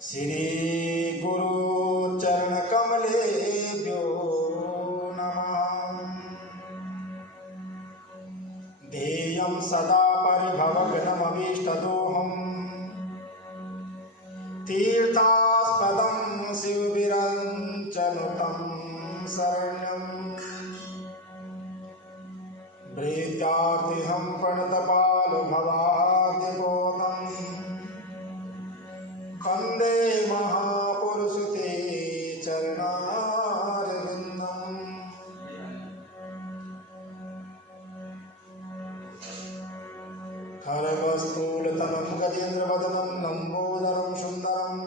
श्री गुरु चरण कमलेभ्यो नमः। ध्येयं सदा परिभवघ्नमभीष्टदोहम् तीर्थास्पदं शिवविरञ्चनुतं शरण्यम्। प्रीत्यार्तिहं प्रणतपालभवाद्यबोधम् वन्दे महापुरुषते चरणारविन्दम्। हरवस्तूलतनं गजेन्द्रवदनं लम्बोदरं सुन्दरम्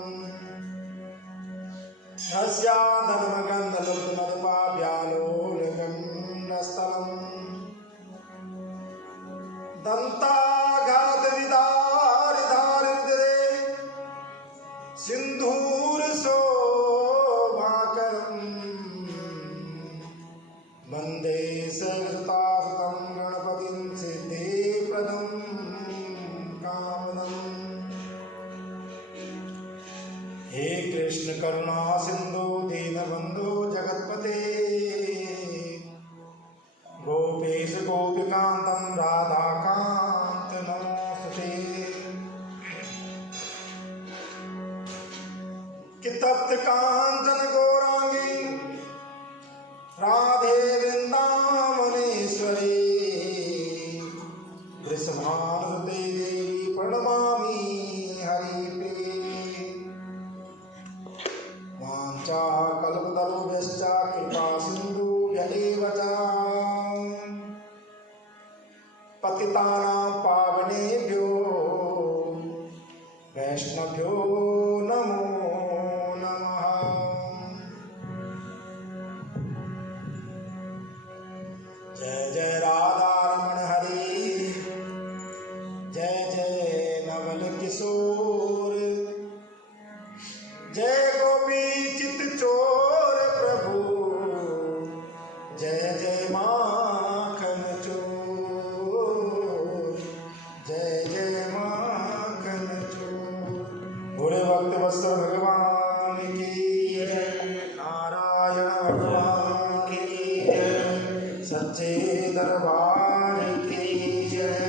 हस्यादनमगन्धलुब्धमदपाव्यालोलगण्डस्थलम् दन्ताघातविदारिधारिहृदये सिन्धूरशोभाकरम् वन्दे सहृतासुतं गणपतिं सिद्धिप्रदं कामदम्। हे कृष्ण करुणा सिन्धु दीनबन्धु जगत्पते गोपेश गोपिकान्तं राधाकान्त नमोस्तुते। कि तप्त कांचन गौरांगी राधे वृंदावनेश्वरी वृषभानुसुते देवी प्रणमामि हरिप्रिये। वाञ्छाकल्पतरुभ्यश्च कृपा सिन्धुभ्य एव च पतितानां पावनेभ्यो वैष्णवभ्यो नमो नमः। जय जय राधा रमण हरि जय जय नवल किशोर जय गोपी चित चोर प्रभु जय जय माखन चोर जय जय माखन चोर। भोले भक्त वत्सल भगवान की जय, नारायण भगवान की जय, सच्चे दरबार की जय।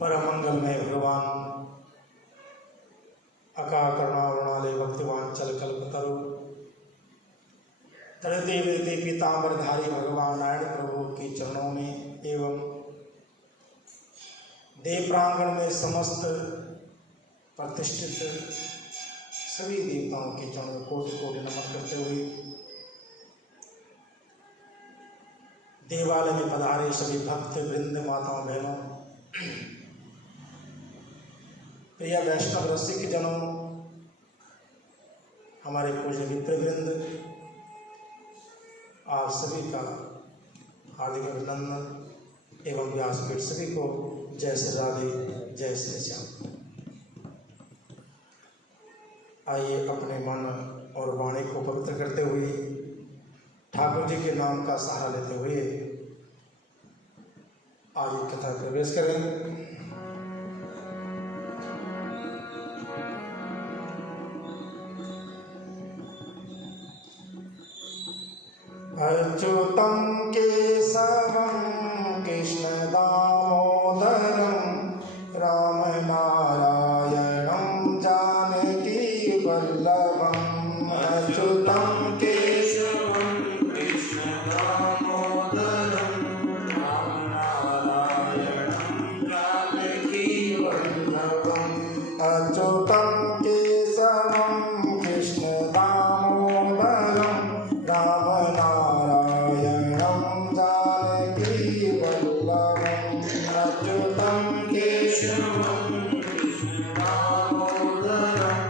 परम मंगलमय भगवान अका करुणा वरुणालय भक्तिवांचल कल्पतरु तरते वेते पीतांबरधारी भगवान नारायण प्रभु के चरणों में एवं देव प्रांगण में समस्त प्रतिष्ठित सभी देवताओं के चरणों में कोटि कोटि नमन करते हुए देवालय में पधारे सभी भक्त वृंद माताओं बहनों प्रिय वैष्णव रसिक जनों हमारे पूज्य मित्र वृंद आप सभी का हार्दिक अभिनंदन एवं व्यासपीठ सभी को जय श्री राधे जय श्री श्याम। आइए अपने मन और वाणी को पवित्र करते हुए ठाकुर जी के नाम का सहारा लेते हुए आज कथा प्रवेश करें। अच्युतं केशवं कृष्ण दामोदरं राम नारायणं जानकी वल्लभम्। अच्युतं केशवं कृष्ण दामोदरं राम नारायणं जानकी वल्लभम्। अच्युतं केशवं कृष्ण दामोदरं राम अच्युतं केशवं कृष्ण दामोदरं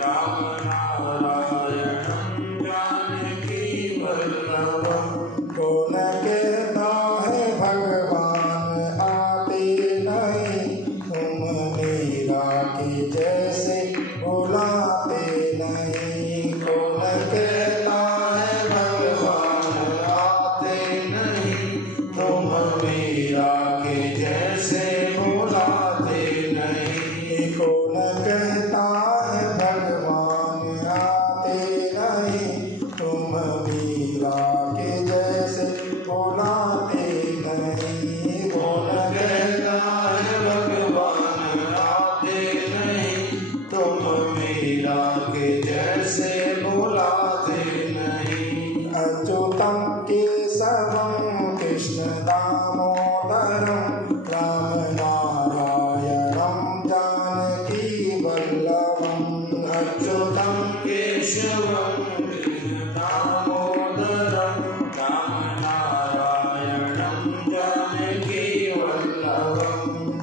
राम नारायणं जानकी वल्लभम्। कौन कहता है भगवान आते नहीं तुम मीरा की जैसे बुलाते नहीं। कौन कहता है भगवान आते नहीं तुम मीरा के जैसे हो वल्लभम।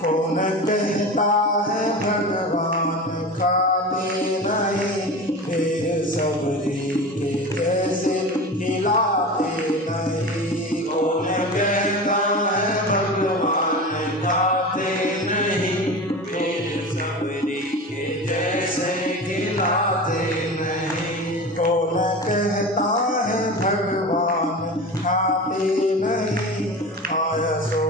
कौन कहता है भगवान खाते नहीं, फिर सबरी के जैसे खिलाते नहीं। कौन कहता है भगवान खाते नहीं, फिर सबरी के जैसे खिलाते नहीं। कौन कहता है भगवान खाते नहीं, आयसो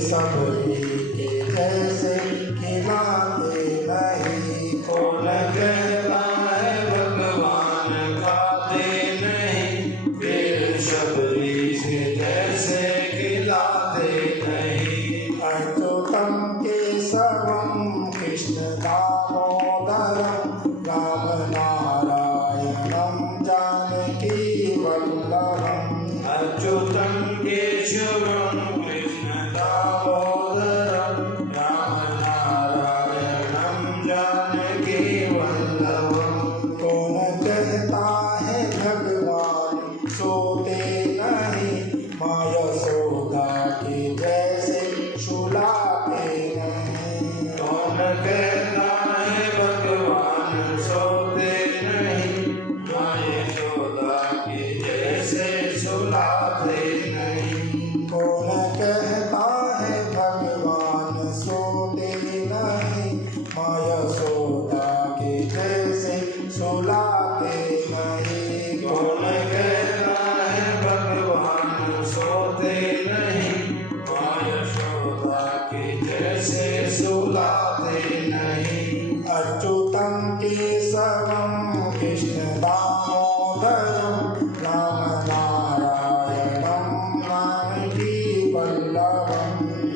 सबरी के जैसे खिलाते नहीं। कौन कहता है भगवान खाते नहीं, फिर सबरी के जैसे खिलाते नहीं। अच्युतम केशवम कृष्ण दामोदरम, राम नारायणम जानकी वल्लभम। अच्युतम केशवम कृष्ण दामोदरम, राम नारायणम जानकी वल्लभम। कौन कहता है भगवान सोते नहीं, माँ यशोदा के जैसे सुलाते नहीं। कौन कहता है भगवान सोते नहीं, माँ यशोदा के जैसे सुलाते नहीं। कौन कहता है भगवान सोते नहीं, माँ यशोदा के जैसे सुलाते नहीं। कौन कहता है भगवान सोते नहीं, माँ यशोदा के जैसे सुलाते नहीं। अच्युतम केशवम कृष्ण दामोदरम, राम नारायणम जानकी वल्लभम।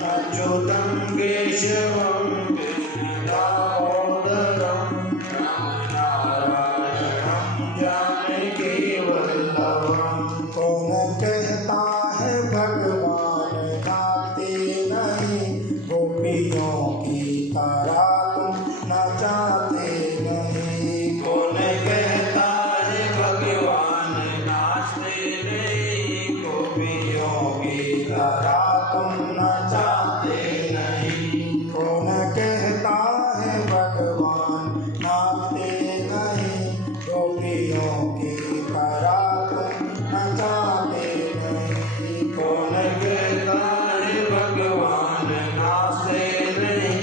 अच्युतम केशवम कृष्ण दामोदरम, राम नारायणम जानकी वल्लभम। कौन कहता है भगवान गाते नहीं, गोपियों की तरह तुम नचाते नहीं। कौन कहता है भगवान नाचते नहीं, गोपियों की तरह तुम नचाते नहीं। कौन कहता है भगवान नाचते नहीं, गोपियों की तरह तुम नचाते नहीं। कौन कहता है भगवान नाचते नहीं,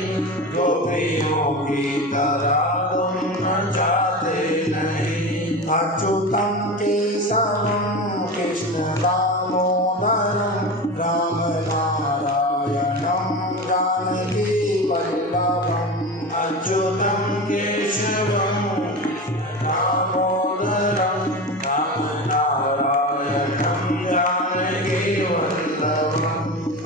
गोपियों की तरह तुम नचाते नहीं। अच्युतम केशवम कृष्ण दामोदरम, राम नारायणम जानकी वल्लभम। अच्युतम केशवम कृष्ण दामोदरम, राम नारायणम जानकी वल्लभम।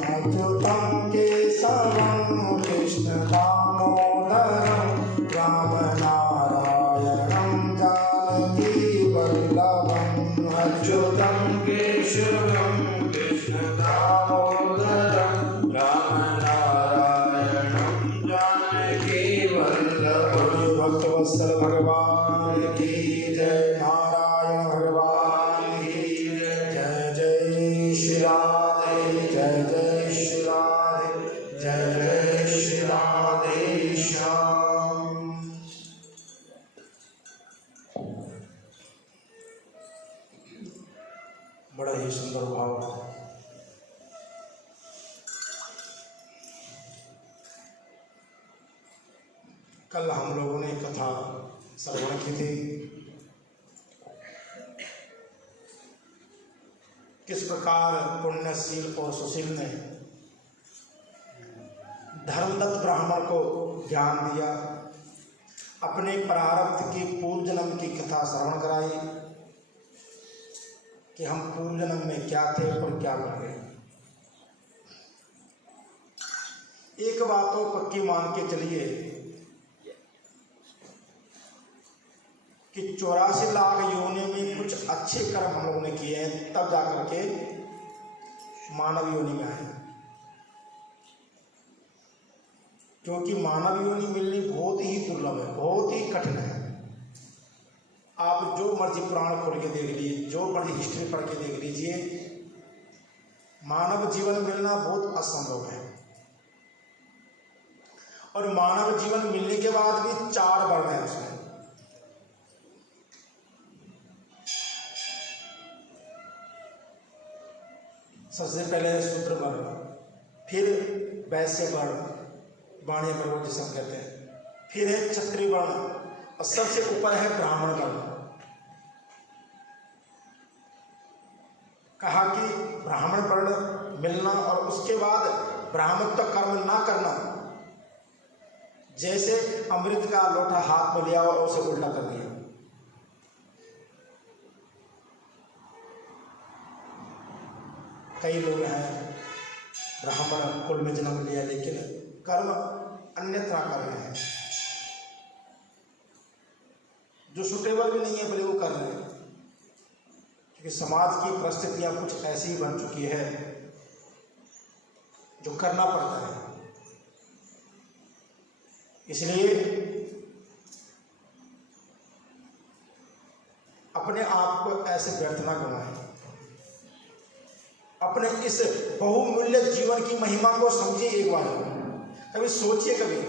अच्युतम केशवम कृष्ण दामोदरम, राम नारायणम जानकी वल्लभम। अच्युतम केशवम कृष्ण दामोदरम, राम नारायणम जानकी वल्लभम। भक्तवत्सल भगवान की जय, नारायण भगवान की जय। जय जय श्री राधे, जय जय श्री राधे, जय जय श्री राधे श्याम। बड़ा ही सुंदर भाव है। कल हम लोगों ने कथा श्रवण की थी, किस प्रकार पुण्यशील और सुशील ने धर्मदत्त ब्राह्मण को ज्ञान दिया, अपने प्रारब्ध की पूर्व जन्म की कथा श्रवण कराई कि हम पूर्व जन्म में क्या थे और क्या बन गए। एक बात तो पक्की मान के चलिए कि 84 लाख योनि में कुछ अच्छे कर्म हम लोगों ने किए हैं, तब जाकर के मानव योनि में आए। क्योंकि मानव योनि मिलनी बहुत ही दुर्लभ है, बहुत ही कठिन है। आप जो मर्जी पुराण खोल के देख लीजिए, जो मर्जी हिस्ट्री पढ़ के देख लीजिए, मानव जीवन मिलना बहुत असंभव है। और मानव जीवन मिलने के बाद भी 4 वर्ण है उसमें। सबसे पहले शूद्र वर्ण, फिर वैश्य वर्ण, वाणिज्य वर्ण जिसे हम कहते हैं, फिर है क्षत्रिय वर्ण और सबसे ऊपर है ब्राह्मण वर्ण। कहा कि ब्राह्मण वर्ण मिलना और उसके बाद ब्राह्मणत्व कर्म ना करना, जैसे अमृत का लोटा हाथ में लिया और उसे उल्टा कर दिया। कई लोग हैं ब्राह्मण कुल में जन्म लिया लेकिन कर्म अन्यथा कर रहे हैं, जो सुटेबल भी नहीं है भले वो कर रहे हैं, क्योंकि समाज की परिस्थितियां कुछ ऐसी ही बन चुकी है जो करना पड़ता है। इसलिए अपने आप को ऐसे व्यर्थ ना गवाएं। अपने इस बहुमूल्य जीवन की महिमा को समझिए एक बार, कभी सोचिए कभी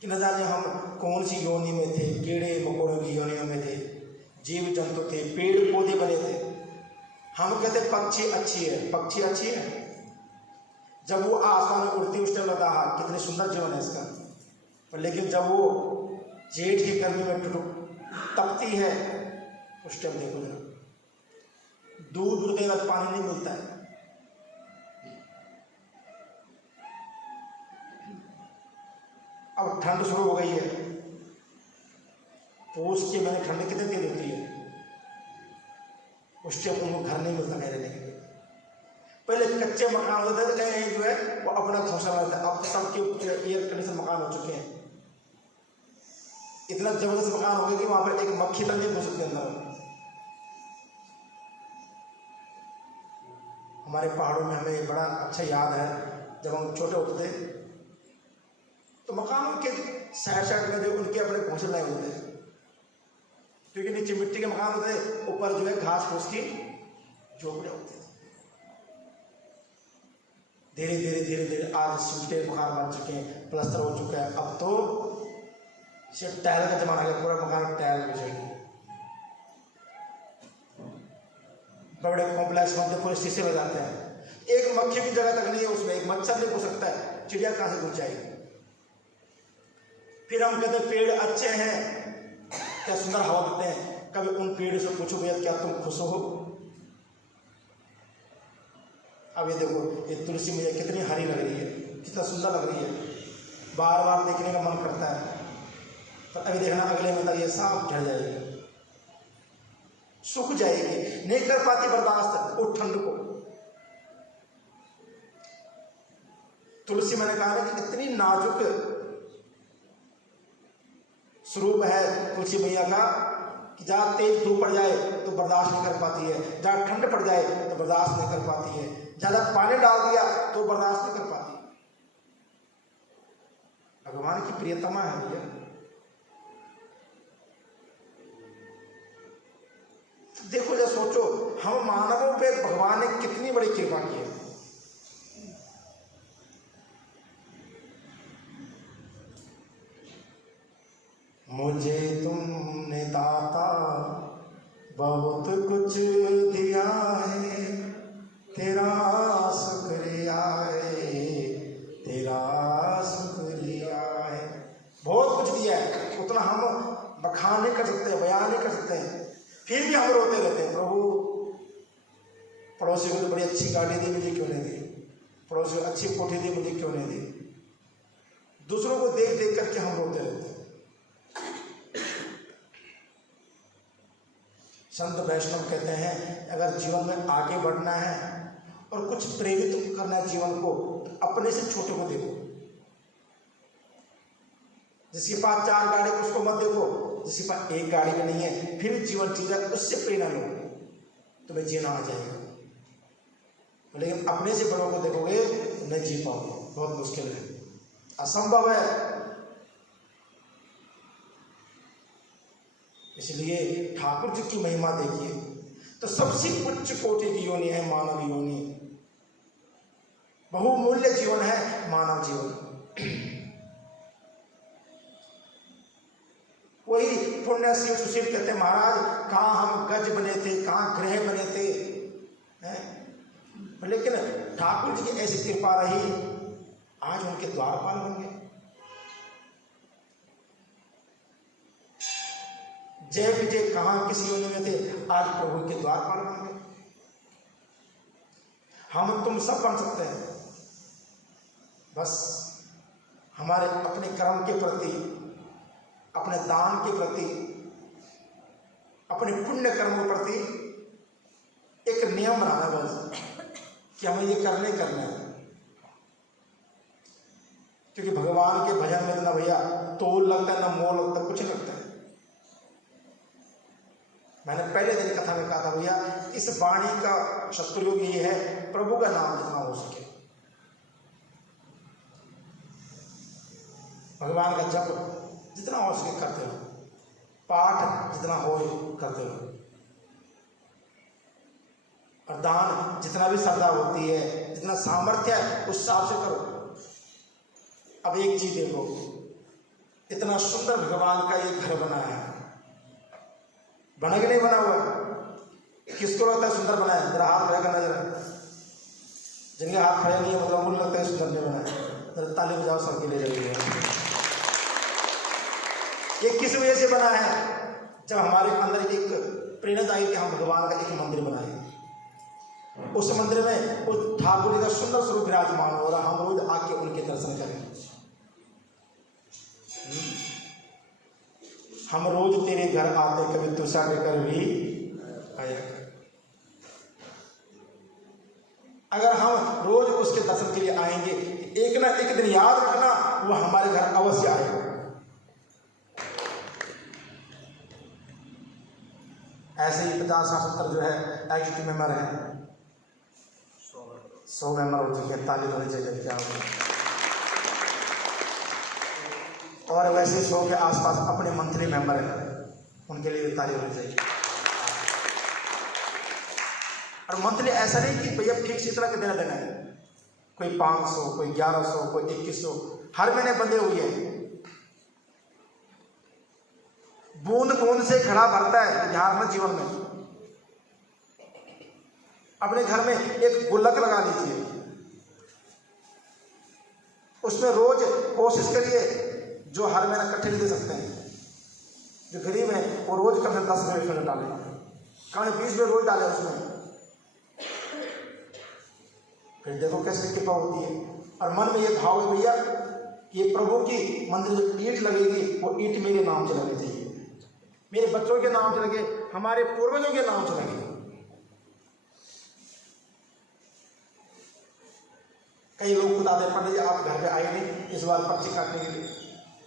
कि न जाने हम कौन सी योनि में थे, कीड़े मकोड़ों की योनियों में थे, जीव जंतु थे, पेड़ पौधे बने थे। हम कहते पक्षी अच्छी है, पक्षी अच्छी है, जब वो आसमान में उड़ती उस टाइम लगता है कितनी सुंदर जीवन है इसका, पर लेकिन जब वो जेठ की गर्मी में तपती है उस टाइम देखो जरा, दूर दूर कहीं तक पानी नहीं मिलता है। अब ठंड शुरू हो गई है, पोष के महीने ठंड कितनी तेज होती है, उस टाइम उनको घर नहीं मिलता रहने के लिए। पहले कच्चे मकान होते थे, कहीं जो है वो अपना घोंसला रहता है। अब सबके एयर कंडीशन मकान हो चुके हैं, इतना जबरदस्त मकान हो गया कि वहां पर एक मक्खी तक नहीं घुस सकती अंदर। हमारे पहाड़ों में हमें बड़ा अच्छा याद है, जब हम छोटे होते थे तो मकानों के साइड में जो उनके अपने घोंसले होते थे, क्योंकि नीचे मिट्टी के मकान होते थे, ऊपर जो है घास फूस की झोपड़े होते थे। धीरे धीरे धीरे धीरे आज सूटे मकान बन चुके हैं, प्लास्टर हो चुका है। अब तो सिर्फ टाइल का जमाना है, पूरा मकान टाइल हो जाएगी। बड़े कॉम्प्लेक्स बनते पूरे शीशे लग जाते हैं, एक मक्खी की जगह तक नहीं है उसमें, एक मच्छर नहीं हो सकता है, चिड़िया कहां से घुस जाएगी। फिर हम कहते पेड़ अच्छे हैं, क्या सुंदर हवा देते हैं। कभी उन पेड़ से पूछो भैया क्या तुम खुश हो। अब ये देखो, ये तुलसी मैया कितनी हरी लग रही है, कितना सुंदर लग रही है, बार बार देखने का मन करता है। तो अभी देखना अगले महीना ये साफ झड़ जाएगी, सूख जाएगी, नहीं कर पाती बर्दाश्त उस ठंड को। तुलसी मैंने कहा ना कि इतनी नाजुक स्वरूप है तुलसी मैया का कि जहाँ तेज धूप पड़ जाए तो बर्दाश्त नहीं कर पाती है, जहाँ ठंड पड़ जाए तो बर्दाश्त नहीं कर पाती है, ज्यादा पानी डाल दिया तो बर्दाश्त नहीं कर पाती। भगवान की प्रियतमा है भैया। देखो जब सोचो, हम मानवों पे भगवान ने कितनी बड़ी कृपा की है। मुझे तुमने दाता बहुत कुछ दिया है, तेरा शुक्रिया है, तेरा शुक्रिया है। बहुत कुछ दिया है, उतना हम बखान नहीं कर सकते, बयान नहीं कर सकते, फिर भी हम रोते रहते हैं, प्रभु पड़ोसी को तो बड़ी अच्छी गाड़ी दी, मुझे क्यों नहीं दी, पड़ोसी को अच्छी कोठी दी, मुझे क्यों नहीं दी। दूसरों को देख देख करके हम रोते रहते हैं। संत वैष्णव कहते हैं अगर जीवन में आगे बढ़ना है और कुछ प्रेरित करना है जीवन को, तो अपने से छोटे को देखो। जिसके पास 4 गाड़ी उसको मत देखो, जिसके पास 1 गाड़ी भी नहीं है फिर जीवन जी रहा है, उससे प्रेरणा लो, तुम्हें जीना आ जाएगा। लेकिन अपने से बड़ों को देखोगे तो नहीं जी पाओगे, बहुत मुश्किल है, असंभव है। इसलिए ठाकुर जी की महिमा देखिए, तो सबसे उच्च कोटि की योनि है मानव योनि। बहुमूल्य जीवन है मानव जीवन। वही पुण्य शिव सुशील कहते हैं, महाराज कहाँ हम गज बने थे, कहाँ ग्रह बने थे, लेकिन ठाकुर जी की ऐसी कृपा रही, आज उनके द्वारपाल होंगे। जय विजय कहाँ किस योनि में थे, आज प्रभु के द्वारपाल होंगे। हम तुम सब बन सकते हैं, बस हमारे अपने कर्म के प्रति, अपने दान के प्रति, अपने पुण्य कर्मों के प्रति एक नियम बनाना बस कि हमें ये करने करना है। क्योंकि भगवान के भजन में ना भैया तोल लगता है, ना मोल लगता है, कुछ नहीं लगता है। मैंने पहले दिन कथा में कहा था भैया इस वाणी का शत्रुयोग ये है, प्रभु का नाम जितना हो सके, भगवान का जप जितना हो सके करते हो, पाठ जितना हो करते हो, और दान जितना भी श्रद्धा होती है, जितना सामर्थ्य है उस हिसाब से करो। अब एक चीज देखो, इतना सुंदर भगवान का ये घर बना है, बना कि नहीं बना हुआ? किसको लगता है सुंदर बना है? जरा हाथ खड़ा करना जरा, जिनके हाथ खड़े नहीं है मतलब मुझे लगता है सुंदर नहीं बना है, जरा ताली बजाओ सबके लिए जरूरी। ये किस वजह से बना है? जब हमारे अंदर एक प्रेरणा आई कि हम भगवान का एक मंदिर बनाए, उस मंदिर में उस ठाकुर जी का सुंदर स्वरूप विराजमान हो रहा, हम रोज आके उनके दर्शन करें। हम रोज तेरे घर आते, कभी तुषा के कर भी आया। अगर हम रोज उसके दर्शन के लिए आएंगे, एक ना एक दिन याद रखना वो हमारे घर अवश्य आएगा। ऐसे ही 50-70 जो है एग्जीक्यूटिव मेंबर है, 100 मेंबर हो चुके हैं, ताली होनी चाहिए क्या होगा। और वैसे 100 के आसपास अपने मंथली मेंबर हैं, उनके लिए ताली होनी चाहिए। और मंथली ऐसा नहीं कि भैया फिक्स इतना के देना है, कोई 500, कोई 1100, कोई 2100, हर महीने बंधे हुए हैं। बूंद बूंद से घड़ा भरता है, ध्यान में जीवन में। अपने घर में एक गुल्लक लगा लीजिए, उसमें रोज कोशिश करिए, जो हर महीने इकट्ठे नहीं दे सकते हैं, जो गरीब है वो रोज कम से 10 रुपये डाले, कम 20 रुपये रोज डाले उसमें, फिर देखो कैसे कृपा होती है। और मन में ये भाव है भैया कि ये प्रभु की मंदिर जो ईंट लगेगी वो ईंट मेरे नाम से लगनी चाहिए, मेरे बच्चों के नाम से लगे, हमारे पूर्वजों के नाम से लगे। कई लोग खुद आते, पंडित जी आप घर पे आए नहीं इस बार पर्ची काटने के लिए,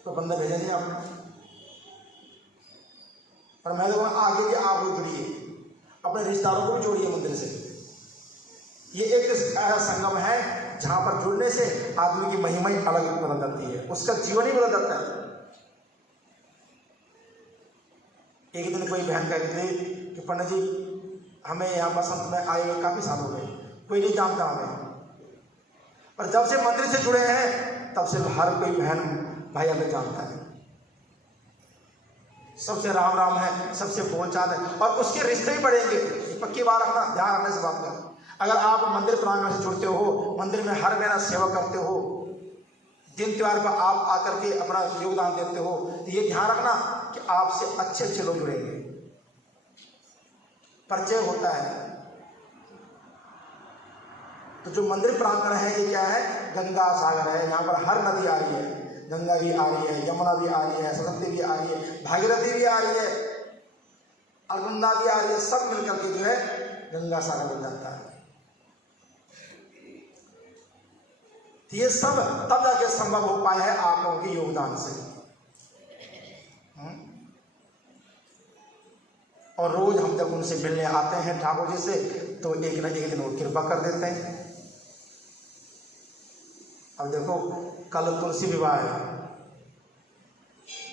तो बंदा भेजा नहीं आपने। और मैं तो आगे भी आप लोग जुड़िए, अपने रिश्तेदारों को भी जोड़िए मंदिर से। ये एक ऐसा संगम है जहां पर जुड़ने से आदमी की महिमा ही अलग बदल जाती है, उसका जीवन ही बदल जाता है। एक दिन कोई बहन कहती थी कि पंडित जी हमें यहाँ बसंत में आए हुए काफी साल हो गए, कोई नहीं जानता हमें, पर जब से मंदिर से जुड़े हैं तब से हर कोई बहन भाई हमें जानता है, सबसे राम राम है, सबसे बोलचाल है, और उसके रिश्ते भी बढ़ेंगे। पक्की बात रखना, ध्यान रखने से बात कर। अगर आप मंदिर प्रांगण से जुड़ते हो, मंदिर में हर महीना सेवा करते हो, दिन त्योहार पर आप आकर के अपना योगदान देते हो, तो ये ध्यान रखना कि आपसे अच्छे अच्छे लोग जुड़ेंगे, परिचय होता है। तो जो मंदिर प्रांगण है ये क्या है? गंगा सागर है, यहाँ पर हर नदी आ रही है, गंगा भी आ रही है, यमुना भी आ रही है, सरस्वती भी आ रही है, भागीरथी भी आ रही है, अलगंगा भी आ रही है, सब मिलकर के जो है गंगा सागर बन जाता है। तो ये सब तब जाके संभव हो पाया है आप लोगों के योगदान से। और रोज हम जब उनसे मिलने आते हैं ठाकुर जी से, तो एक न एक दिन वो कृपा कर देते हैं। अब देखो कल तुलसी विवाह है,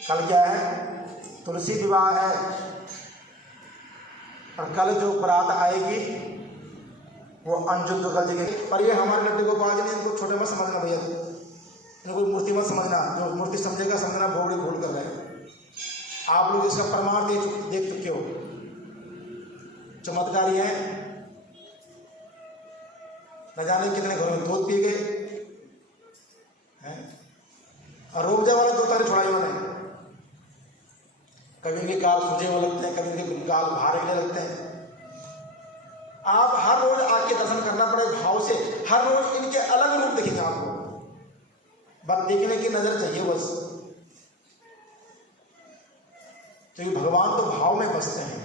कल क्या है? तुलसी विवाह है। और कल जो बारात आएगी वो अंजुम दुगल जी के। पर ये हमारे लड्डू गोपाल जी ने इनको छोटे मत समझना भैया, इनको मूर्ति मत समझना, जो मूर्ति समझेगा समझना भोगड़ी भूल कर रहे हैं। आप लोग इसका प्रमाण देख चुके हो, चमत्कारी है। न जाने कितने घरों में दूध पी गए हैं, और रोबजा वाला दो तारीख छोड़ाई उन्होंने। कभी इनके गाल सूजे हुए लगते हैं, कभी इनके गाल बाहर निकले लगते हैं। आप हर रोज आके दर्शन करना पड़े भाव से, हर रोज इनके अलग रूप दिखेंगे आपको, बस देखने की नजर चाहिए बस। तो ये भगवान तो भाव में बसते हैं।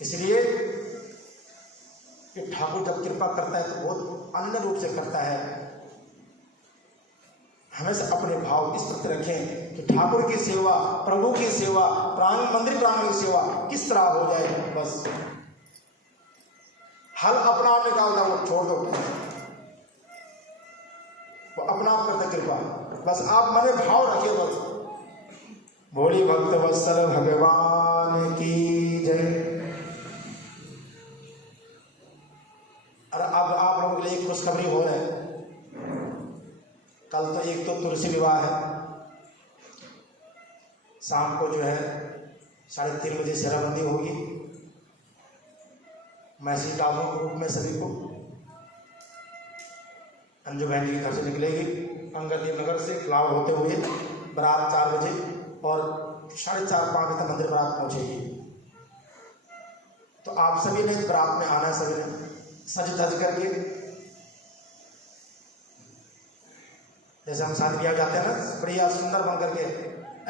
इसलिए कि ठाकुर जब कृपा करता है तो बहुत अन्य रूप से करता है। हमेशा अपने भाव इस प्रति रखें कि ठाकुर की सेवा, प्रभु की सेवा, मंदिर प्रांगण की सेवा किस तरह हो जाए। बस हल अपना आप निकालता वो छोड़ दो, वो अपना आप करता कृपा, बस आप मन में भाव रखिए बस। भोले भक्त वत्सल भगवान की जय। और अब आप लोगों के लिए एक खुशखबरी हो रहा है। कल तो एक तो तुलसी विवाह है, शाम को जो है 3:30 बजे शराबंदी होगी। मैसेज डालूं ग्रुप में सभी को। अंजू बहन जी के घर से निकलेगी अंगदीप नगर से फ्लावर होते हुए बारात 4 बजे, और 4:30-5 बजे तक मंदिर बारात पहुंचेगी। तो आप सभी ने बारात में आना है, सभी ने सज धज करके, जैसे हम शादी ब्याह जाते हैं ना बढ़िया सुंदर बन करके,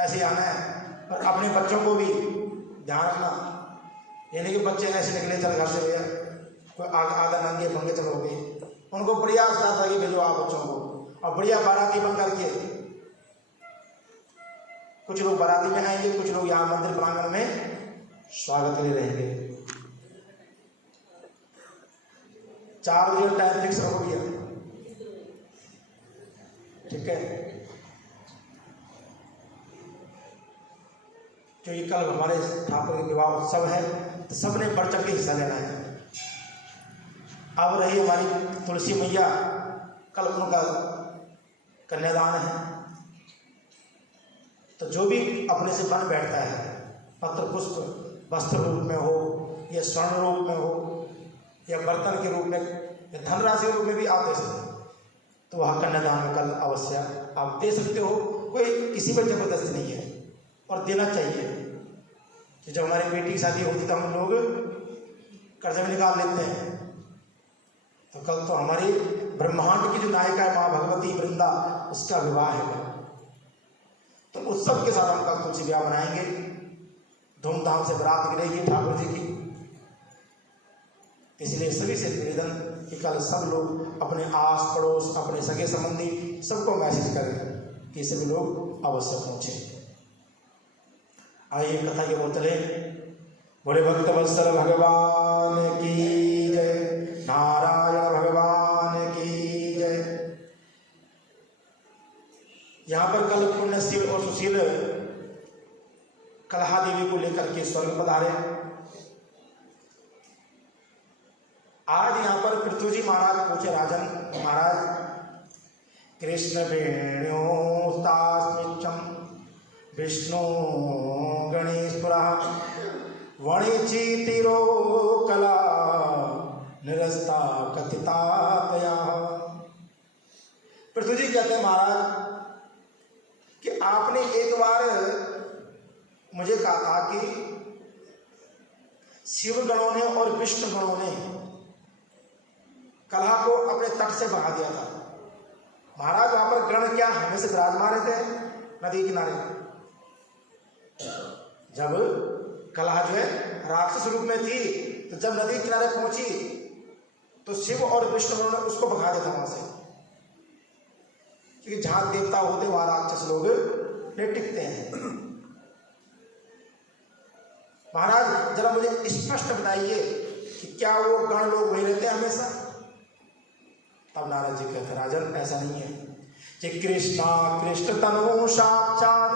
ऐसे ही आना है। और अपने बच्चों को भी ध्यान रखना, ये नहीं कि बच्चे ऐसे निकले चल घर से भैया, कोई आधा नंगे भंगे चलोगे, उनको बढ़िया साथ आगे भेजो आप बच्चों को। और बढ़िया बाराती बन करके, कुछ लोग बाराती में आएंगे, कुछ लोग यहाँ मंदिर प्रांगण में स्वागत के लिए रहेंगे। 4 बजे टाइम फिक्स रखो भैया, ठीक है। क्योंकि कल हमारे ठाकुर के विवाह उत्सव है, तो सबने बढ़ चढ़ के हिस्सा लेना है। अब रही हमारी तुलसी मैया, कल उनका कन्यादान है। तो जो भी अपने से बन बैठता है, पत्र पुष्प वस्त्र रूप में हो, या स्वर्ण रूप में हो, या बर्तन के रूप में, या धनराशि के रूप में भी आप दे सकते हो, तो वह कन्यादान में कल अवश्य आप दे सकते हो। कोई किसी पर जबरदस्ती नहीं है, और देना चाहिए। कि जब हमारी बेटी की शादी होती तो हम लोग कर्जा में निकाल लेते हैं, तो कल तो हमारी ब्रह्मांड की जो नायिका है माँ भगवती वृंदा, उसका विवाह है। तो उत्सव के साथ हम कल तुलसी विवाह मनाएंगे, धूमधाम से बारात गिरेगी ठाकुर जी की। इसलिए सभी से निवेदन कि कल सब लोग अपने आस पड़ोस, अपने सगे संबंधी सबको मैसेज करें कि सभी लोग अवश्य पहुंचे। आइए कथा की ओर चले। बोले भक्त वत्सल भगवान की जय, नारायण भगवान की जय। यहाँ पर कल पुण्यशील और सुशील कलहा देवी को लेकर के स्वर्ग पधारे। आज यहाँ पर पृथ्वी जी महाराज पूछे, राजन महाराज, कृष्ण वेणुस्तास्मिच्छं विष्णु गणेशपुरा वणिचितिरो कला निरस्ता कथिता तया। पृथ्वी जी कहते हैं महाराज कि आपने एक बार मुझे कहा था कि शिव गणों ने और विष्णु गणों ने कलहा को अपने तट से बहा दिया था। महाराज वहां पर गण क्या हमें से विराजमान थे नदी किनारे। जब कलहा जो है राक्षस रूप में थी, तो जब नदी किनारे पहुंची तो शिव और विष्णु ने उसको भगा दिया था वहां से, क्योंकि जहां देवता होते वहां राक्षस लोग नहीं टिकते हैं। महाराज जरा मुझे स्पष्ट बताइए कि क्या वो गण लोग वही रहते हैं हमेशा? तब नारद जी कहते, राजन ऐसा नहीं है कि कृष्ण तनु साक्षात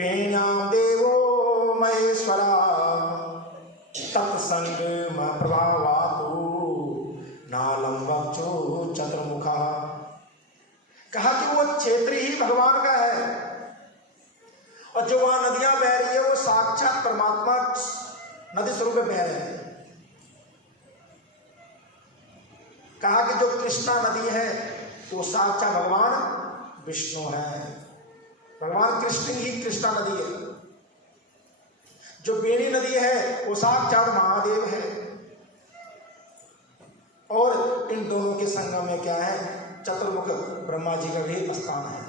पेण्यां देवो महेश्वरा तत्संग प्रभावातु नालम वक्षो चतुर्मुखा। कहा कि वो क्षेत्र ही भगवान का है और जो वहां नदियां बह रही है वो साक्षात परमात्मा नदी स्वरूप में बह रहे हैं। कहा कि जो कृष्णा नदी है वो साक्षात भगवान विष्णु है। भगवान कृष्ण ही कृष्णा नदी है। जो बेनी नदी है वो साक्षात महादेव है। और इन दोनों के संगम में क्या है, चतुर्मुख ब्रह्मा जी का भी स्थान है।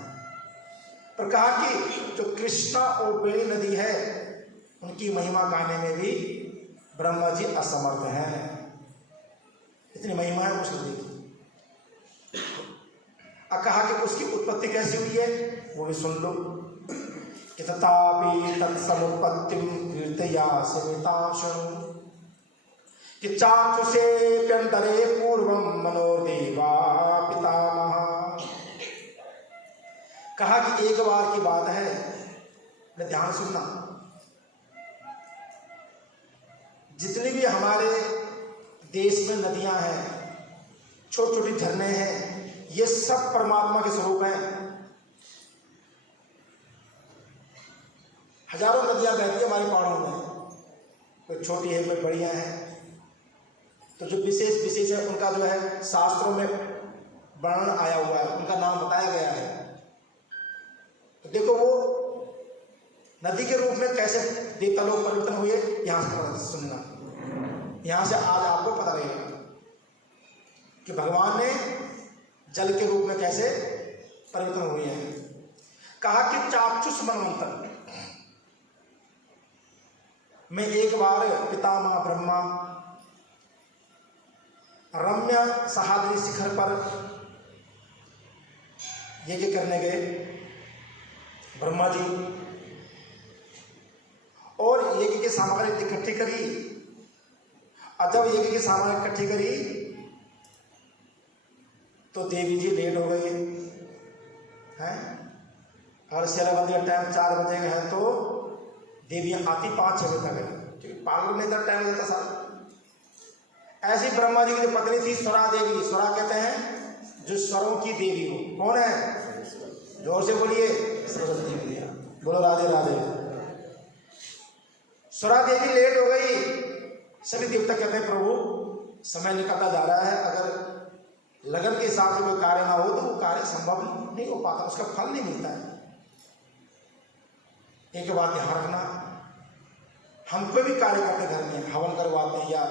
पर कहा कि जो कृष्णा और बेनी नदी है उनकी महिमा गाने में भी ब्रह्मा जी असमर्थ हैं। इतनी महिमा है उस नदी की। अब कहा कि उसकी उत्पत्ति कैसी हुई है वो भी सुन लो। तथापि तत्समुत्पत्तिं कीर्तयास्मिताशु कि चाक्षुषेऽप्यन्तरे पूर्वं मनोर्देवा पितामह। कहा कि एक बार की बात है, मैं ध्यान सुनना। जितनी भी हमारे देश में नदियां हैं, छोटी छोटी झरने हैं, ये सब परमात्मा के स्वरूप हैं। हजारों नदियां बहती है हमारे पहाड़ों में, कोई छोटी है कोई बढ़िया है। तो जो विशेष विशेष है उनका जो है शास्त्रों में वर्णन आया हुआ है, उनका नाम बताया गया है। तो देखो वो नदी के रूप में कैसे देवता लोग परिवर्तन हुए, यहां से सुनना। यहां से आज आपको पता लगेगा कि भगवान ने जल के रूप में कैसे परिवर्तन हुए हैं। कहा कि चाक्षुष मनवंतर में एक बार पितामह ब्रह्मा रम्य सहाद्री शिखर पर यज्ञ करने गए। ब्रह्मा जी और यज्ञ की सामग्री इकट्ठी करी, और जब यज्ञ की सामग्री इकट्ठी करी तो देवी जी लेट हो गई हैं। और शेराबंदी का टाइम 4 बजे का है तो देवियां आती 5-6 बजे तक है, क्योंकि पार्लर में इतना टाइम लगता सारा। ऐसी ब्रह्मा जी की जो पत्नी थी स्वरा देवी, स्वरा कहते हैं जो स्वरों की देवी हो। कौन है, जोर से बोलिए, सरस्वती देवी। बोलो राधे राधे। स्वरा देवी लेट हो गई। सभी देवता कहते हैं प्रभु समय निकलता जा रहा है, अगर लगन के हिसाब से कोई कार्य ना हो तो वो कार्य संभव नहीं हो पाता, उसका फल नहीं मिलता है। एक बात ध्यान रखना, हम कोई भी कार्य करते घर में, हवन करवाते हैं या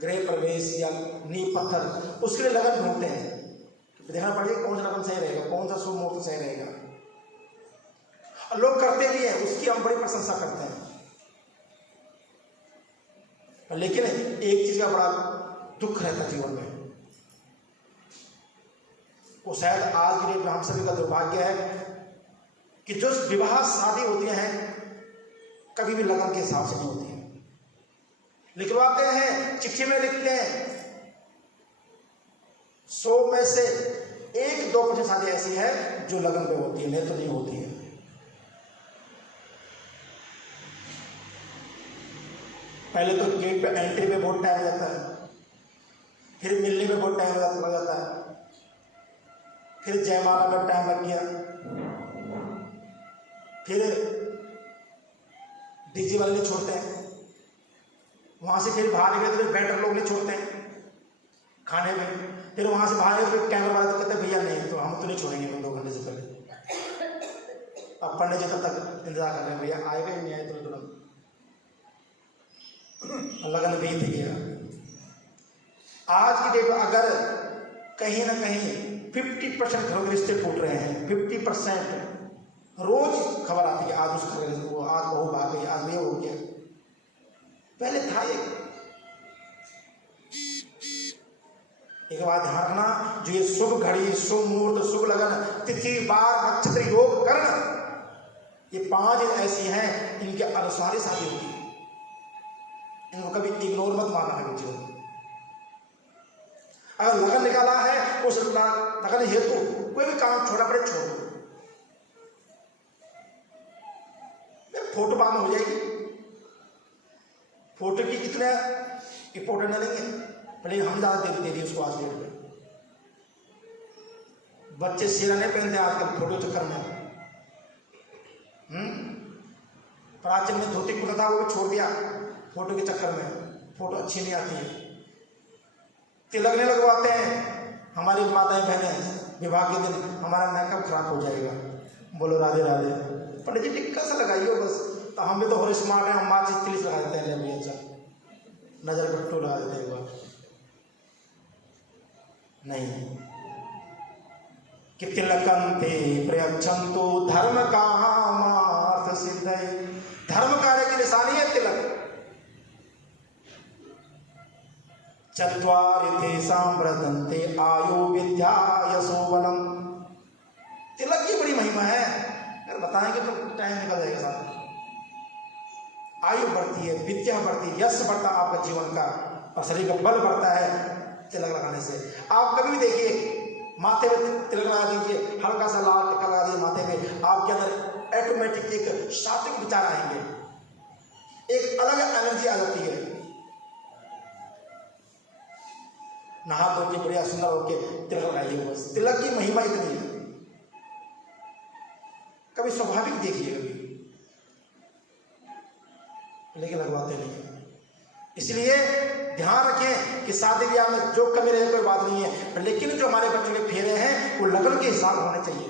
गृह प्रवेश या नींव पत्थर, उसके लिए लगन ढूंढते हैं। देखना पड़ेगा कौन सा लगन सही रहेगा, कौन सा शुभ मुहूर्त सही रहेगा। और लोग करते भी हैं, उसकी हम बड़ी प्रशंसा करते हैं। लेकिन एक चीज का बड़ा दुख रहता जीवन में, वो शायद आज की डेट में हम सभी का दुर्भाग्य है कि जो विवाह शादी होती हैं कभी भी लगन के हिसाब से नहीं होती है। लिखवाते हैं, चिट्ठी में लिखते हैं, 100 में से 1-2% शादी ऐसी है जो लगन पे होती है, नहीं तो नहीं होती है। पहले तो गेट पे एंट्री में बहुत टाइम लगता है, फिर मिलने में बहुत टाइम लग जाता है, फिर जयमाला में टाइम लग गया, फिर डीजे वाले नहीं छोड़ते हैं, वहां से फिर बाहर निकले तो फिर वेटर लोग नहीं छोड़ते हैं खाने में, फिर वहां से बाहर फिर कैमरा वाले तो कहते हैं भैया नहीं तो हम तो नहीं छोड़ेंगे 2 घंटे से पहले। अब पंडित जी तब तक इंतजार कर रहे हैं, भैया आएगा ही नहीं आए तो तुरंत लगन बीत गया। आज की डेट में अगर कहीं ना कहीं 50% घरों के रिश्ते टूट रहे हैं, 50% रोज खबर आती है, आज उसका वो, आज बहू भाग गई, आज ये हो गया। पहले था एक बात ध्यान रखना, जो ये शुभ घड़ी, शुभ मुहूर्त, शुभ लगन, तिथि, बार, नक्षत्र, योग, कर्ण, ये 5 ऐसी हैं इनके अनुसार ही शादी होती है। इनको कभी इग्नोर मत मानना है जीवन में। अगर लगन निकाला है उस लगन हेतु कोई भी काम छोड़ा पड़े छोड़ दो। फोटो बाद में हो जाएगी। फोटो की इतना इंपॉर्टेंट नहीं है, लेकिन हम ज़्यादा दे दिए उसको आज डेट में। बच्चे सिरा नहीं पहनते आजकल फोटो चक्कर में। प्राचीन में धोती कुर्ता था, वो भी छोड़ दिया फोटो के चक्कर में। फोटो अच्छी नहीं आती है। तिलक नहीं लगवाते हैं हमारी माताएं बहनें, विवाह के दिन हमारा मेकअप खराब हो जाएगा। बोलो राधे राधे। पंडित जी टिक्का सा लगाइए बस। तो हम भी तो हो स्मार्ट हैं, हम माचिस तिलिस लगा देते हैं, ले अच्छा नजर गट्टू लगा देते हैं। बार नहीं कि तिलकंते प्रयच्छन्तु धर्म कामार्थ सिद्धये। धर्म कार्य की निशानी है तिलक। चत्वारि तेषां वर्धन्ते आयु विद्या यशो बलम। तिलक की बड़ी महिमा है, अगर बताएंगे तो टाइम निकल जाएगा साथ। आयु बढ़ती है, विद्या बढ़ती है, यश बढ़ता है आपका जीवन का, और शरीर का बल बढ़ता है तिलक लगाने से। आप कभी भी देखिए, माथे में तिलक लगा दीजिए, हल्का सा लाल टिक्का लगा दीजिए माथे में, आपके अंदर ऑटोमेटिक एक सात्विक विचार आएंगे, एक अलग एनर्जी आ जाती है। नहा धो के बढ़िया सुंदर होके तिलक लगाइए बस। तिलक की महिमा इतनी है, कभी स्वाभाविक देखिए कभी, लेकिन लगवाते नहीं। इसलिए ध्यान रखें कि शादी ब्याह में जो कमी रहे कोई बात नहीं है, लेकिन जो हमारे बच्चों के फेरे हैं वो लगन के हिसाब होने चाहिए,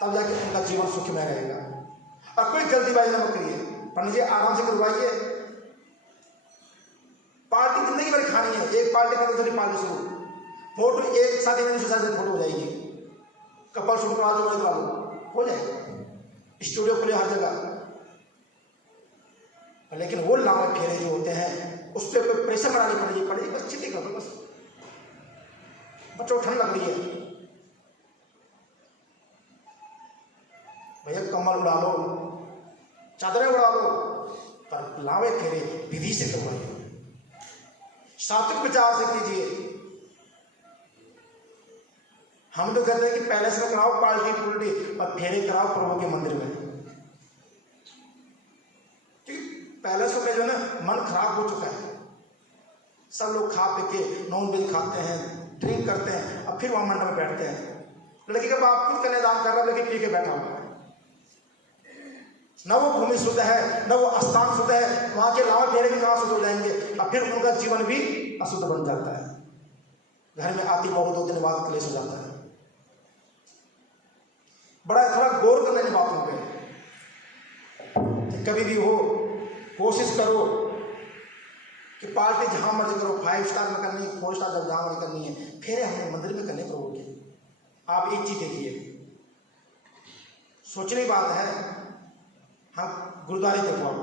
तब जाके उनका जीवन सुखमय रहेगा। और कोई जल्दीबाजी न करिए, पंडित जी आराम से करवाइए। पार्टी जिंदगी भर खानी है, एक पार्टी कर दूसरी पार्टी शुरू। फोटो एक शादी में फोटो हो जाएगी, कपल शूट करवा दो, करवा लो, हो जाएगा। स्टूडियो खुले हर जगह, लेकिन वो लावे फेरे जो होते हैं उस पर कोई प्रेशर बनानी पड़ेगी, बस चिट्ठी कर दो बस। बच्चों ठंड लग रही है, भैया कम्बल उड़ा लो, चादरें उड़ा लो, पर लावे फेरे विधि से करवाइए, सात्विक विचार से कीजिए। हम तो कहते हैं कि पैलेस में कराओ पार्टी पुल्टी, और फेरे कराओ प्रभु के मंदिर में। पैलेसों में जो है ना मन खराब हो चुका है, सब लोग खा पी के नॉन वेज खाते हैं, ड्रिंक करते हैं, अब फिर वहां मंडप में बैठते हैं। लड़की का बाप खुद कन्यादान कर रहा है, लेकिन पी के बैठा हुआ है। न वो भूमि शुद्ध है, न वो स्थान शुद्ध है, वहां के लावा फेरे भी कहाँ शुद्ध हो जाएंगे, अब फिर उनका जीवन भी अशुद्ध बन जाता है। घर में आती बहुत 2 दिन बाद क्लेश हो जाता है। बड़ा थोड़ा गौर करना इन बातों पे। कभी भी हो कोशिश करो कि पार्टी जहां मर्जी करो, 5 स्टार में करनी, 4 स्टार जब जहां मर्जी करनी है, फेरे हमने मंदिर में करने प्रभु के। आप एक चीज देखिए, सोचने की बात है, हम गुरुद्वारे देखवाओ,